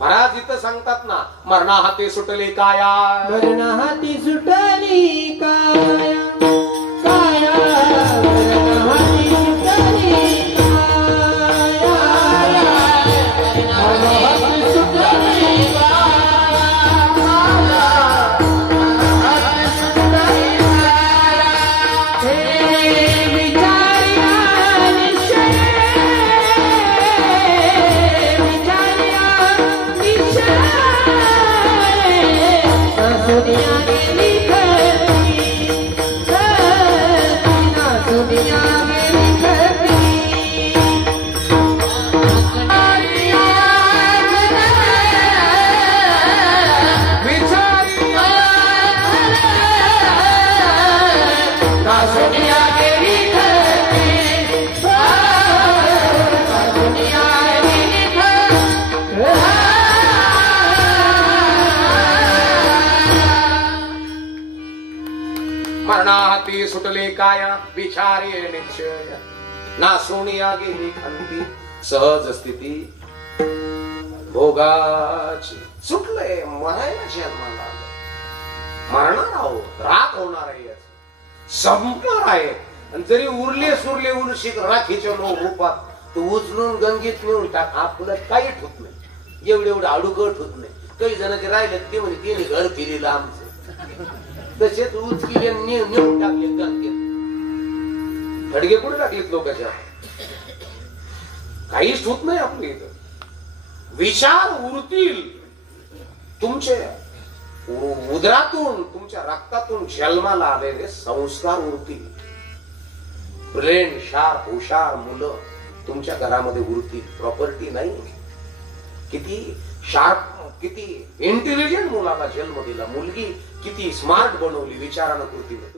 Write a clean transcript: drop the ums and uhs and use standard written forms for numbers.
महाराज इथं सांगतात ना, मरणा हाती सुटली काया, मरणा हाती सुटली काया, काया मरणा हाती सुटली काया, मरणा हाती सुटली मरणा हाती सुटले काया, विचारे निश्चय, ना सोनिया गेली खंती, सहज स्थिती भोगाची. सुटले, मरायला जन्माला मरणार आहोत, राख होणार आहे, संपणार आहे. आणि जरी उरले सुरले उलशिक राखीच्या रूपात तू उचलून गंगेत नेऊन टाक, आपलं काही ठोत नाही, एवढे एवढं आडूकट होत नाही. काही जण ते राहिले ते म्हणे तिने घर फिरेलं आमचं, तसेच उचकीले नेऊन टाकले गंगेत. धडगे कुठे टाकलेत लोकांच्या, काहीच होत नाही आपल्या इथं. विचार उरतील तुमचे, उदरातून तुमच्या रक्तातून जन्माला आलेले संस्कार उरतील. ब्रेन शार्प हुशार मुलं तुमच्या घरामध्ये उरतील. प्रॉपर्टी नाही. किती शार्प, किती इंटेलिजंट मुलाला जन्म दिला, मुलगी किती स्मार्ट बनवली विचारानं कृतीने.